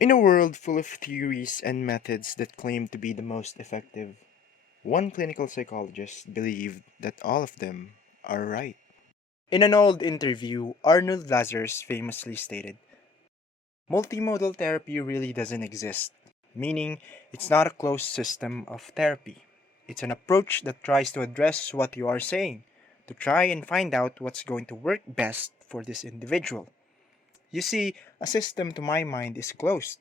In a world full of theories and methods that claim to be the most effective, one clinical psychologist believed that all of them are right. In an old interview, Arnold Lazarus famously stated, multimodal therapy really doesn't exist, meaning it's not a closed system of therapy. It's an approach that tries to address what you are saying, to try and find out what's going to work best for this individual. You see, a system to my mind is closed.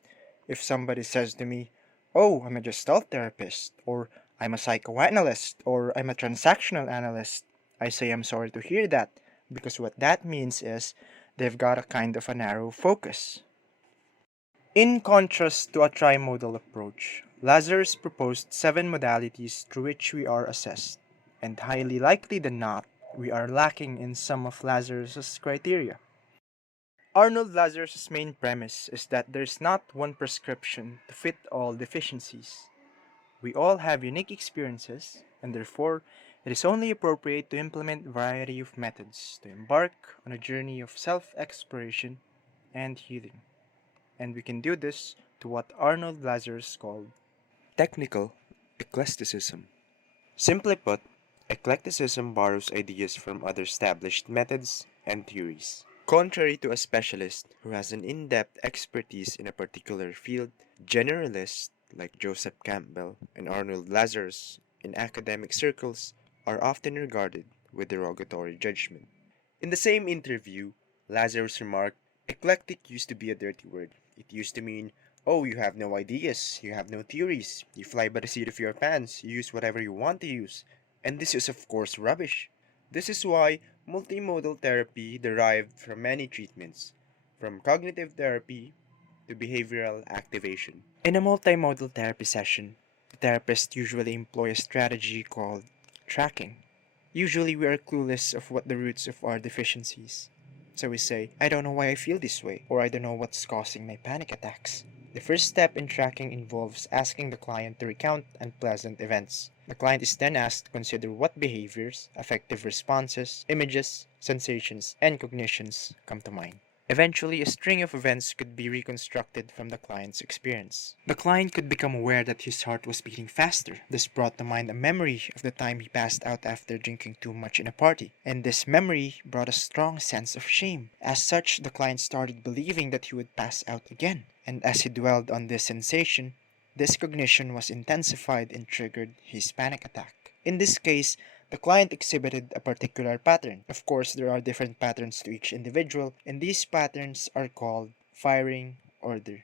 If somebody says to me, oh, I'm a gestalt therapist, or I'm a psychoanalyst, or I'm a transactional analyst, I say I'm sorry to hear that, because what that means is they've got a kind of a narrow focus. In contrast to a trimodal approach, Lazarus proposed 7 modalities through which we are assessed, and highly likely than not, we are lacking in some of Lazarus's criteria. Arnold Lazarus' main premise is that there's not one prescription to fit all deficiencies. We all have unique experiences, and therefore, it is only appropriate to implement a variety of methods to embark on a journey of self-exploration and healing. And we can do this to what Arnold Lazarus called technical eclecticism. Simply put, eclecticism borrows ideas from other established methods and theories. Contrary to a specialist who has an in-depth expertise in a particular field, generalists like Joseph Campbell and Arnold Lazarus in academic circles are often regarded with derogatory judgment. In the same interview, Lazarus remarked, eclectic used to be a dirty word. It used to mean, oh, you have no ideas, you have no theories, you fly by the seat of your pants, you use whatever you want to use. And this is, of course, rubbish. This is why multimodal therapy derived from many treatments, from cognitive therapy to behavioral activation. In a multimodal therapy session, the therapist usually employs a strategy called tracking. Usually, we are clueless of what the roots of our deficiencies. So we say, I don't know why I feel this way, or I don't know what's causing my panic attacks. The first step in tracking involves asking the client to recount unpleasant events. The client is then asked to consider what behaviors, affective responses, images, sensations, and cognitions come to mind. Eventually, a string of events could be reconstructed from the client's experience. The client could become aware that his heart was beating faster. This brought to mind a memory of the time he passed out after drinking too much in a party. And this memory brought a strong sense of shame. As such, the client started believing that he would pass out again. And as he dwelled on this sensation, this cognition was intensified and triggered his panic attack. In this case, the client exhibited a particular pattern. Of course, there are different patterns to each individual, and these patterns are called firing order.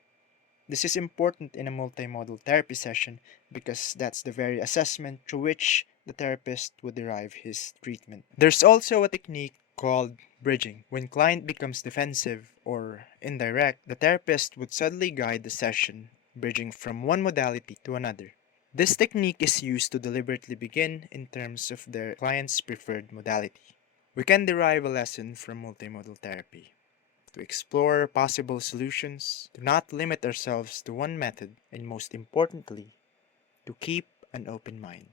This is important in a multimodal therapy session because that's the very assessment through which the therapist would derive his treatment. There's also a technique called bridging. When client becomes defensive or indirect, the therapist would subtly guide the session, bridging from one modality to another. This technique is used to deliberately begin in terms of their client's preferred modality. We can derive a lesson from multimodal therapy to explore possible solutions, to not limit ourselves to one method, and most importantly, to keep an open mind.